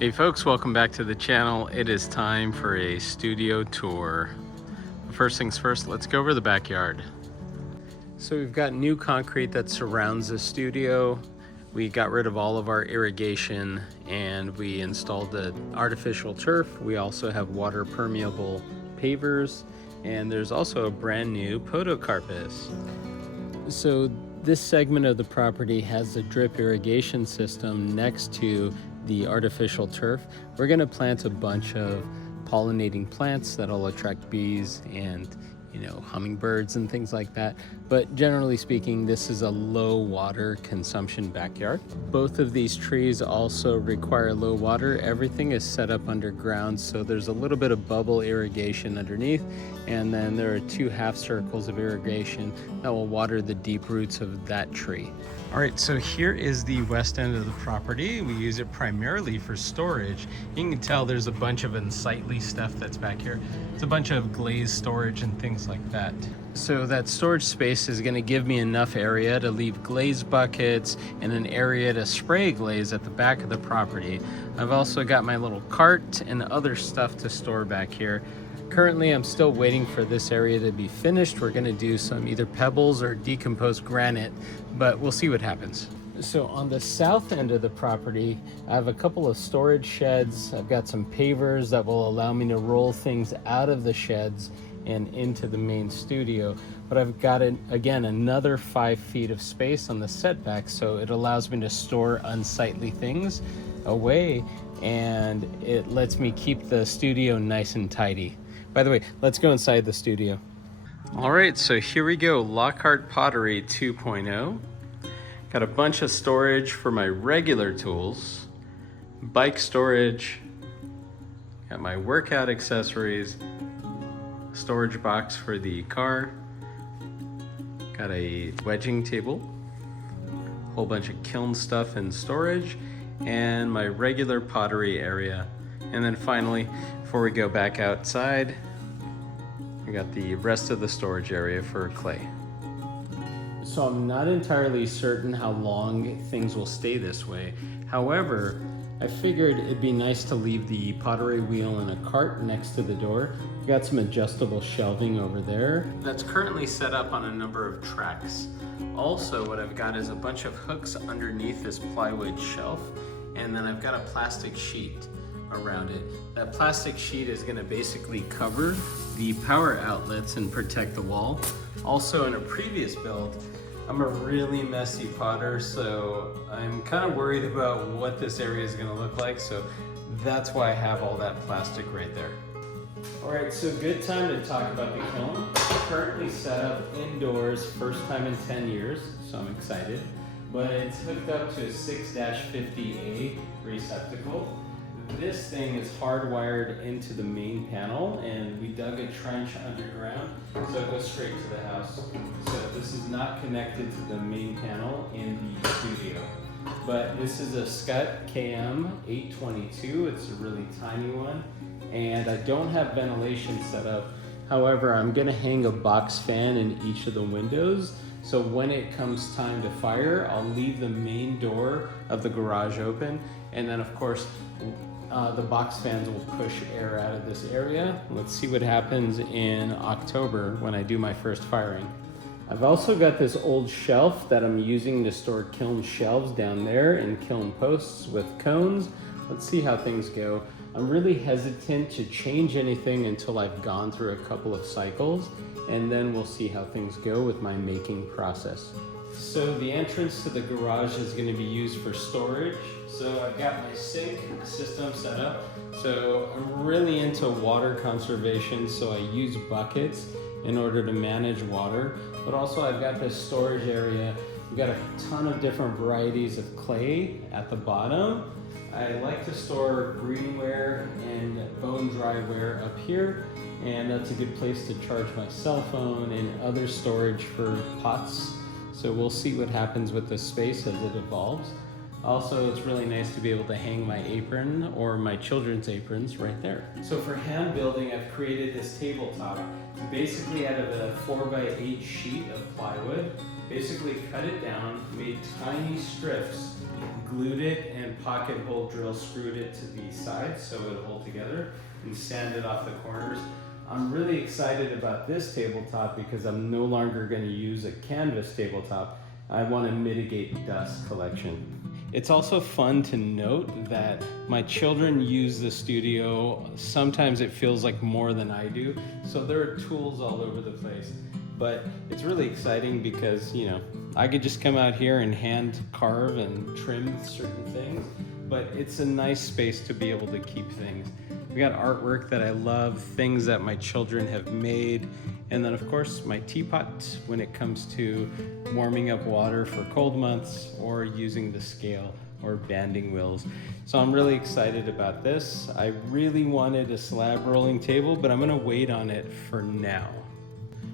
Hey folks, welcome back to the channel. It is time for a studio tour. First things first, let's go over the backyard. So we've got new concrete that surrounds the studio. We got rid of all of our irrigation and we installed the artificial turf. We also have water permeable pavers, and there's also a brand new podocarpus. So this segment of the property has a drip irrigation system next to the artificial turf. We're going to plant a bunch of pollinating plants that'll attract bees and hummingbirds and things like that. But generally speaking, this is a low water consumption backyard. Both of these trees also require low water. Everything is set up underground, so there's a little bit of bubble irrigation underneath, and then there are 2 half circles of irrigation that will water the deep roots of that tree. All right, so here is the west end of the property. We use it primarily for storage. You can tell there's a bunch of unsightly stuff that's back here. It's a bunch of glazed storage and things like that. So that storage space is gonna give me enough area to leave glaze buckets and an area to spray glaze at the back of the property. I've also got my little cart and other stuff to store back here. Currently, I'm still waiting for this area to be finished. We're gonna do some either pebbles or decomposed granite, but we'll see what happens. So on the south end of the property, I have a couple of storage sheds. I've got some pavers that will allow me to roll things out of the sheds and into the main studio. But I've got, again, another 5 feet of space on the setback, so it allows me to store unsightly things away, and it lets me keep the studio nice and tidy. By the way, let's go inside the studio. All right, so here we go, Lockhart Pottery 2.0. Got a bunch of storage for my regular tools, bike storage, got my workout accessories, storage box for the car, got a wedging table, whole bunch of kiln stuff in storage, and my regular pottery area. And then finally, before we go back outside, we got the rest of the storage area for clay. So I'm not entirely certain how long things will stay this way. However, I figured it'd be nice to leave the pottery wheel in a cart next to the door. We've got some adjustable shelving over there that's currently set up on a number of tracks. Also, what I've got is a bunch of hooks underneath this plywood shelf, and then I've got a plastic sheet around it. That plastic sheet is going to basically cover the power outlets and protect the wall. Also, in a previous build, I'm a really messy potter, so I'm kind of worried about what this area is going to look like, so that's why I have all that plastic right there. All right, so good time to talk about the kiln. Currently set up indoors, first time in 10 years, so I'm excited. But it's hooked up to a 6-50A receptacle. This thing is hardwired into the main panel, and we dug a trench underground so it goes straight to the house. So this is not connected to the main panel in the studio. But this is a Scott KM822. It's a really tiny one, and I don't have ventilation set up. However, I'm gonna hang a box fan in each of the windows, so when it comes time to fire, I'll leave the main door of the garage open, and then of course the box fans will push air out of this area. Let's see what happens in October when I do my first firing. I've also got this old shelf that I'm using to store kiln shelves down there and kiln posts with cones. Let's see how things go. I'm really hesitant to change anything until I've gone through a couple of cycles, and then we'll see how things go with my making process. So the entrance to the garage is going to be used for storage. So I've got my sink system set up. So I'm really into water conservation, so I use buckets in order to manage water. But also I've got this storage area. We've got a ton of different varieties of clay at the bottom. I like to store greenware and bone dryware up here, and that's a good place to charge my cell phone and other storage for pots. So we'll see what happens with this space as it evolves. Also, it's really nice to be able to hang my apron or my children's aprons right there. So for hand building, I've created this tabletop basically out of a 4x8 sheet of plywood. Basically cut it down, made tiny strips, glued it and pocket hole drill screwed it to the sides so it'll hold together and sanded off the corners. I'm really excited about this tabletop because I'm no longer going to use a canvas tabletop. I want to mitigate dust collection. It's also fun to note that my children use the studio. Sometimes it feels like more than I do. So there are tools all over the place. But it's really exciting because, you know, I could just come out here and hand carve and trim certain things. But it's a nice space to be able to keep things. We got artwork that I love, things that my children have made, and then of course my teapot when it comes to warming up water for cold months or using the scale or banding wheels. So I'm really excited about this. I really wanted a slab rolling table, but I'm gonna wait on it for now.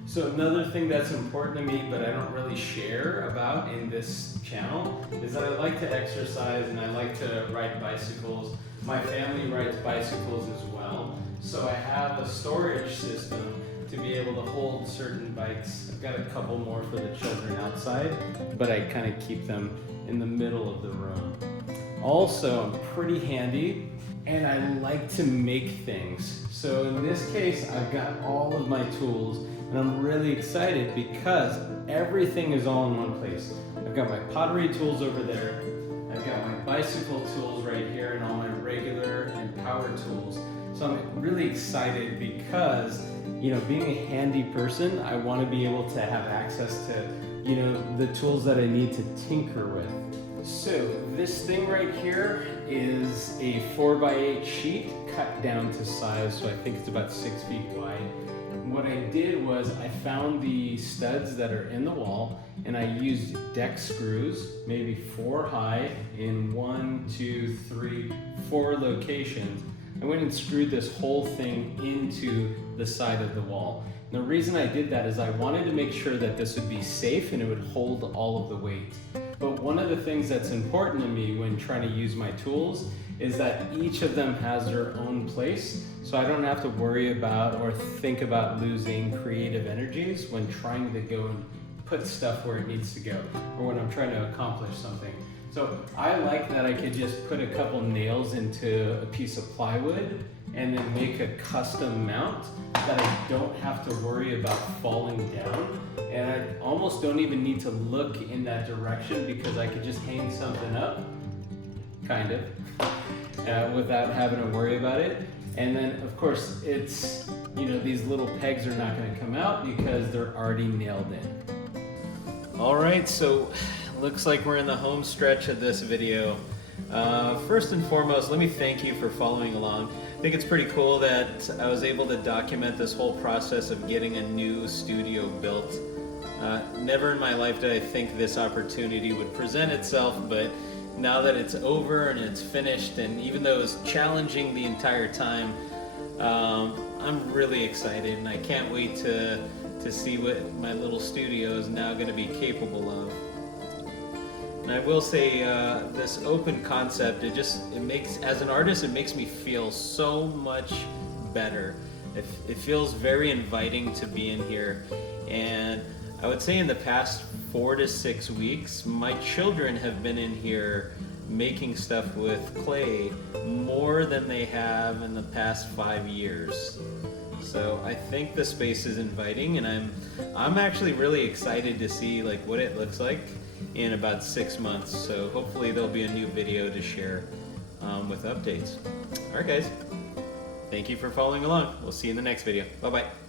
So another thing that's important to me, but I don't really share about in this channel, is that I like to exercise and I like to ride bicycles. My family rides bicycles as well. So I have a storage system to be able to hold certain bikes. I've got a couple more for the children outside, but I kind of keep them in the middle of the room. Also, I'm pretty handy and I like to make things. So in this case, I've got all of my tools and I'm really excited because everything is all in one place. I've got my pottery tools over there. I've got my bicycle tools right here and all my regular and power tools. So I'm really excited because, you know, being a handy person, I want to be able to have access to, you know, the tools that I need to tinker with. So this thing right here is a 4x8 sheet cut down to size, so I think it's about 6 feet wide. What I did was I found the studs that are in the wall and I used deck screws, maybe 4 high in 1, 2, 3, 4 locations. I went and screwed this whole thing into the side of the wall. And the reason I did that is I wanted to make sure that this would be safe and it would hold all of the weight. But one of the things that's important to me when trying to use my tools is that each of them has their own place, so I don't have to worry about or think about losing creative energies when trying to go and put stuff where it needs to go, or when I'm trying to accomplish something. So I like that I could just put a couple nails into a piece of plywood and then make a custom mount that I don't have to worry about falling down. And I almost don't even need to look in that direction because I could just hang something up, kind of, without having to worry about it. And then of course it's, you know, these little pegs are not gonna come out because they're already nailed in. All right, so looks like we're in the home stretch of this video. First and foremost, let me thank you for following along. I think it's pretty cool that I was able to document this whole process of getting a new studio built. Never in my life did I think this opportunity would present itself, but now that it's over and it's finished, and even though it was challenging the entire time, I'm really excited and I can't wait to see what my little studio is now going to be capable of. And I will say, this open concept, it makes, as an artist, it makes me feel so much better. It feels very inviting to be in here. And I would say in the past 4 to 6 weeks, my children have been in here making stuff with clay more than they have in the past 5 years. So I think the space is inviting, and I'm actually really excited to see like what it looks like in about 6 months. So hopefully there'll be a new video to share with updates. All right, guys. Thank you for following along. We'll see you in the next video. Bye-bye.